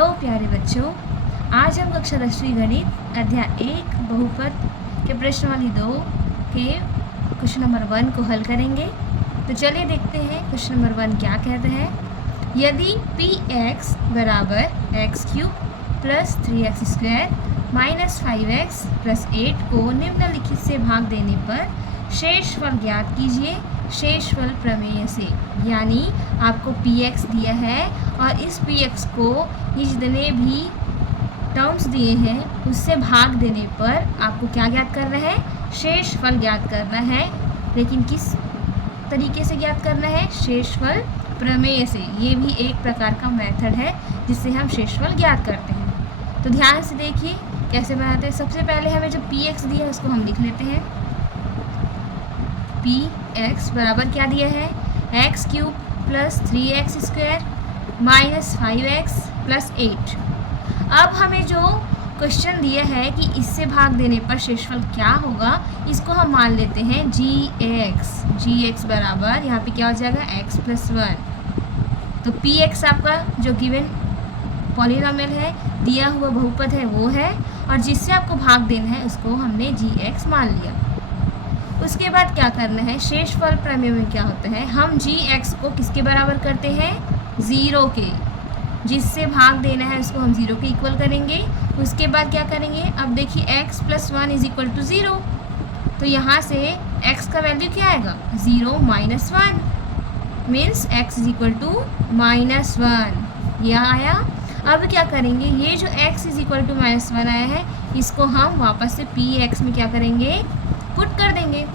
Hello प्यारे बच्चों, आज हम कक्षा 10वीं गणित अध्याय 1 बहुपद के प्रश्नावली 2 के क्वेश्चन नंबर 1 को हल करेंगे। तो चलिए देखते हैं क्वेश्चन नंबर 1 क्या कहते हैं। यदि px बराबर x cube plus 3x² minus 5x plus 8 को निम्नलिखित से भाग देने पर शेषफल ज्ञात कीजिए शेषफल प्रमेय से। यानी आपको px दिया है और इस px को ये जितने भी टर्म्स दिए हैं उससे भाग देने पर आपको क्या ज्ञात करना है, शेषफल ज्ञात करना है। लेकिन किस तरीके से ज्ञात करना है, शेषफल प्रमेय से। ये भी एक प्रकार का मेथड है जिससे हम शेषफल ज्ञात करते हैं। तो ध्यान से देखिए कैसे बनाते हैं। सबसे पहले हमें जो px दिया है उसको हम लिख लेते हैं। px बराबर क्या दिया है, x cube plus 3x² minus 5x plus 8। अब हमें जो क्वेश्चन दिया है कि इससे भाग देने पर शेषफल क्या होगा, इसको हम मान लेते हैं gx बराबर यहाँ पे क्या हो जाएगा, x प्लस 1। तो px आपका जो गिवन पॉलिनोमियल है, दिया हुआ बहुपद है वो है, और जिससे आपको भाग देना है उसको हमने gx मान लिया। उसके बाद क्या करना है, शेषफल प्रमेय में क्या होता है, हम gx को किसके बराबर करते हैं, 0 के। जिससे भाग देना है उसको हम 0 के इक्वल करेंगे। उसके बाद क्या करेंगे, अब देखिए x plus 1 is equal to 0। तो यहाँ से x का वैल्यू क्या आएगा, 0 minus 1 means x is equal to minus 1। यह आया। अब क्या करेंगे, ये जो x is equal to minus 1 आया है इसको हम वापस से px में क्या करेंगे, पुट कर देंगे।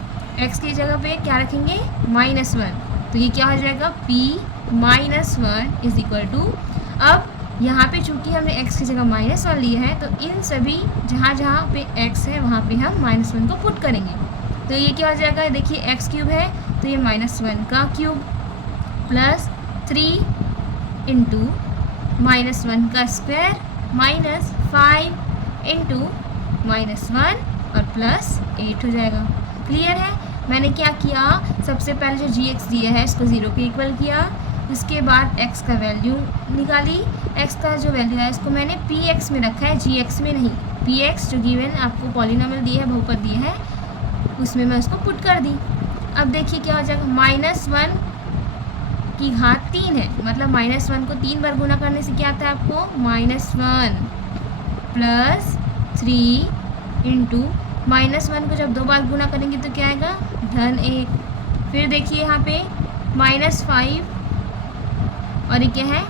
x की जगह पे क्या रखेंगे, माइनस 1। तो ये क्या हो जाएगा, p minus 1 is equal to, अब यहाँ पे चूँकि हमने x की जगह माइनस 1 लिया है तो इन सभी जहाँ पे x है वहाँ पे हम माइनस 1 को पुट करेंगे। तो ये क्या हो जाएगा, देखिए x क्यूब है तो ये माइनस 1 का क्यूब प्लस 3 इंटू माइनस 1 का स्क्वायर माइनस 5 इंटू माइनस 1 और प्लस 8 हो जाएगा। क्लियर है। मैंने क्या किया, सबसे पहले जो gx दिया है इसको 0 के इक्वल किया। उसके बाद x का वैल्यू निकाली। x का जो वैल्यू है इसको मैंने px में रखा है, gx में नहीं। px जो गिवन आपको पॉलिनोमियल दिया है, बहुपद दिया है, उसमें मैं उसको पुट कर दी। अब देखिए क्या हो जाएगा, माइनस 1 की घात 3 है, मतलब माइनस 1 को 3 बार गुना करने से क्या आता है आपको, माइनस 1 प्लस 3 इंटू माइनस 1 को जब 2 बार गुना करेंगे तो क्या आएगा, धन 1। फिर देखिए यहाँ पे माइनस 5 और ये क्या है,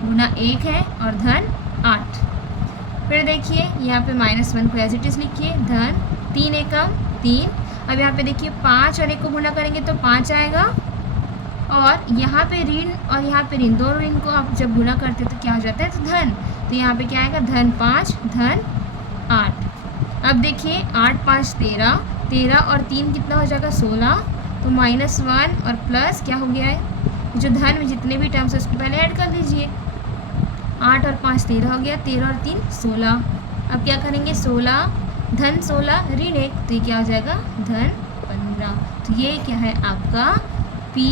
गुना 1 है और धन 8। फिर देखिए यहाँ पे माइनस 1 को एज इट इज़ लिखिए, धन 3 एकम 3। अब यहाँ पे देखिए 5 और 1 को गुना करेंगे तो 5 आएगा, और यहाँ पे ऋण और यहाँ पे ऋण, दोनों ऋण को आप जब गुना करते हैं तो क्या हो जाता है, तो धन। तो यहाँ पे क्या आएगा, धन 5 धन 8। अब देखिए 8 5 13, 13 और 3 कितना हो जाएगा, 16। तो माइनस 1 और प्लस क्या हो गया है, जो धन में जितने भी टर्म्स है उसको पहले ऐड कर दीजिए। 8 और 5 13 हो गया, 13 और 3 16। अब क्या करेंगे, 16 धन 16 ऋण 1, तो ये क्या हो जाएगा, धन 15। तो ये क्या है आपका p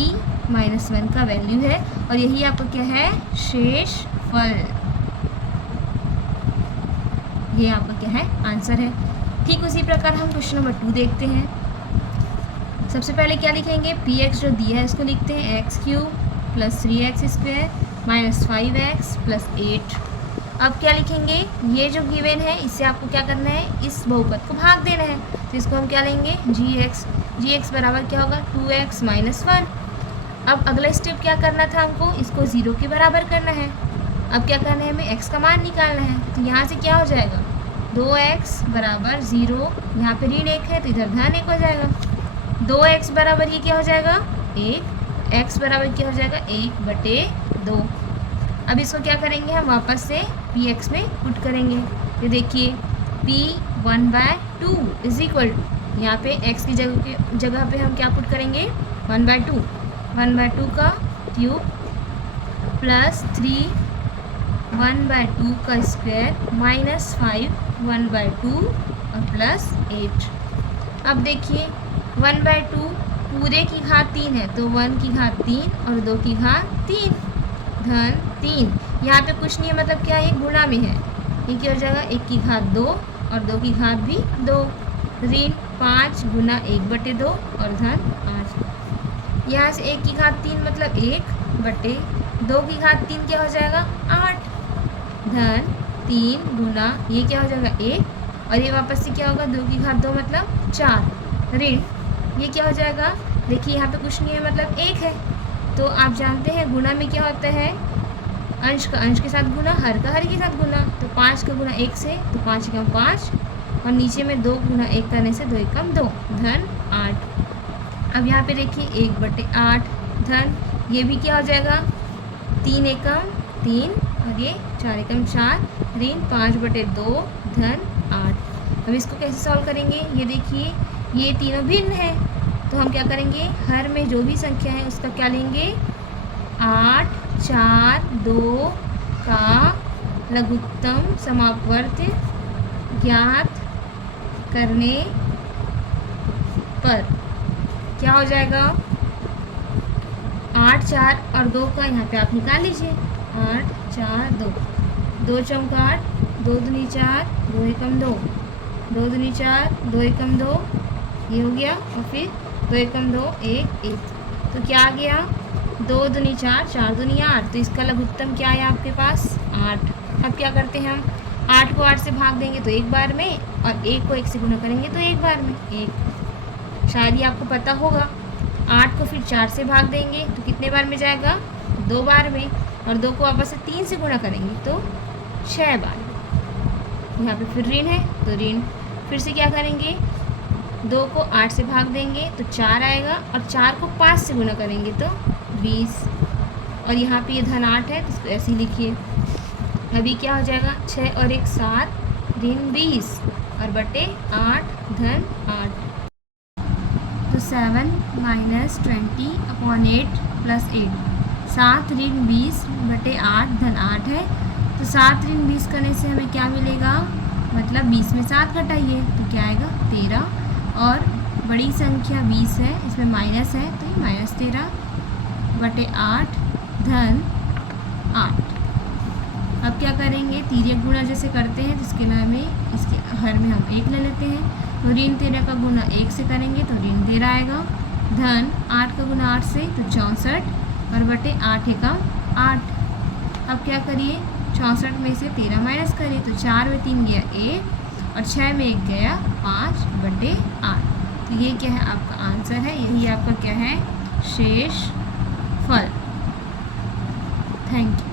माइनस 1 का वैल्यू है, और यही आपका क्या है, शेषफल। ये आपका क्या है, आंसर है। ठीक उसी प्रकार हम क्वेश्चन नंबर 2 देखते हैं। सबसे पहले क्या लिखेंगे, px जो दिया है इसको लिखते हैं x cube plus 3x² minus 5x plus 8। अब क्या लिखेंगे, ये जो गिवन है इससे आपको क्या करना है, इस बहुपद को भाग देना है। तो इसको हम क्या लेंगे, gx बराबर क्या होगा, 2x माइनस 1। अब अगला स्टेप क्या करना था हमको, इसको 0 के बराबर करना है। अब क्या करना है, हमें x का मान निकालना है। तो यहाँ से क्या हो जाएगा, 2x बराबर 0, यहाँ पे ऋण 1 है तो इधर धन 1 हो जाएगा। 2x बराबर ये क्या हो जाएगा, 1, x बराबर क्या हो जाएगा, 1/2। अब इसको क्या करेंगे, हम वापस से px में पुट करेंगे। ये देखिए p 1/2 इज इक्वल टू, यहाँ पे x की जगह पे हम क्या पुट करेंगे, 1/2, 1/2 का क्यूब प्लस 3 1/2 का स्क्वायर माइनस 5 1/2 और प्लस 8। अब देखिए 1/2 पूरे की घात 3 है तो 1 की घात 3 और 2 की घात 3, धन 3। यहाँ पे कुछ नहीं है, मतलब क्या है, गुणा में है। ये क्या हो जाएगा, 1 की घात 2 और 2 की घात भी 2, ऋण 5 गुना 1/2 और धन 8। यहाँ से 1 की घात 3 मतलब 1/2 की घात 3 क्या हो जाएगा 8, धन 3 गुना ये क्या हो जाएगा 1 और ये वापस से क्या होगा 2 की घात 2 मतलब 4, ऋण ये क्या हो जाएगा, देखिए यहाँ पे कुछ नहीं है मतलब 1 है। तो आप जानते हैं गुणा में क्या होता है, अंश का अंश के साथ गुना, हर का हर के साथ गुना। तो 5 का गुना 1 से तो 5 एकम 5 और नीचे में 2 गुना 1 करने से 2 एकम 2, धन 8। अब यहाँ पे देखिए 1/8 धन ये भी क्या हो जाएगा 3 एकम 3 और ये 4 एकम 4, ऋण 5/2 धन 8। अब इसको कैसे सॉल्व करेंगे, ये देखिए ये तीनों भिन्न है तो हम क्या करेंगे, हर में जो भी संख्या है उसका क्या लेंगे 8, 4, 2 का लघुत्तम समापवर्त ज्ञात करने पर क्या हो जाएगा 8, 4 और 2 का यहाँ पे आप निकाल लीजिए 8, 4, 2, 2 चौका 8, 2 दूनी 4, 2 एकम 2, 2 दूनी 4, 2 एकम 2, ये हो गया और फिर 2 एकम 2 1 1, तो क्या आ गया 2 दूनी 4, 4 दूनी 8, तो इसका लघुत्तम क्या है आपके पास 8। अब क्या करते हैं हम 8 को 8 से भाग देंगे तो एक बार में और 1 को 1 से गुना करेंगे तो एक बार में 1, शायद ये आपको पता होगा। 8 को फिर 4 से भाग देंगे तो कितने बार में जाएगा 2 बार में और 2 को वापस से 3 से गुना करेंगे तो 6 बार। यहाँ पे फिर ऋण है तो ऋण फिर से क्या करेंगे 2 को 8 से भाग देंगे तो 4 आएगा और 4 को 5 से गुना करेंगे तो 20 और यहाँ पे ये धन 8 है तो इसको ऐसे ही लिखिए। अभी क्या हो जाएगा 6 और 1 7, ऋण 20 और बटे 8 धन 8, तो 7 - 20/8 + 8, 7 ऋण 20 बटे 8 धन 8 है। तो 7 ऋण 20 करने से हमें क्या मिलेगा, मतलब 20 में 7 घटाइए तो क्या आएगा 13 और बड़ी संख्या 20 है, इसमें माइनस है तो ये -13 बटे 8 धन 8। अब क्या करेंगे तिर्यक गुणा जैसे करते हैं जिसके नाम में इसके हर में हम 1 ले लेते हैं तो ऋण 13 का गुणा 1 से करेंगे तो ऋण 13 आएगा, धन 8 का गुणा 8 से तो 64 और बटे 8 एकम 8। अब क्या करिए 64 में से 13 माइनस करिए तो 4 में 3 गया 1 और 6 में 1 गया 5/8। तो ये क्या है आपका आंसर है, यही आपका क्या है शेष फल। Thank you.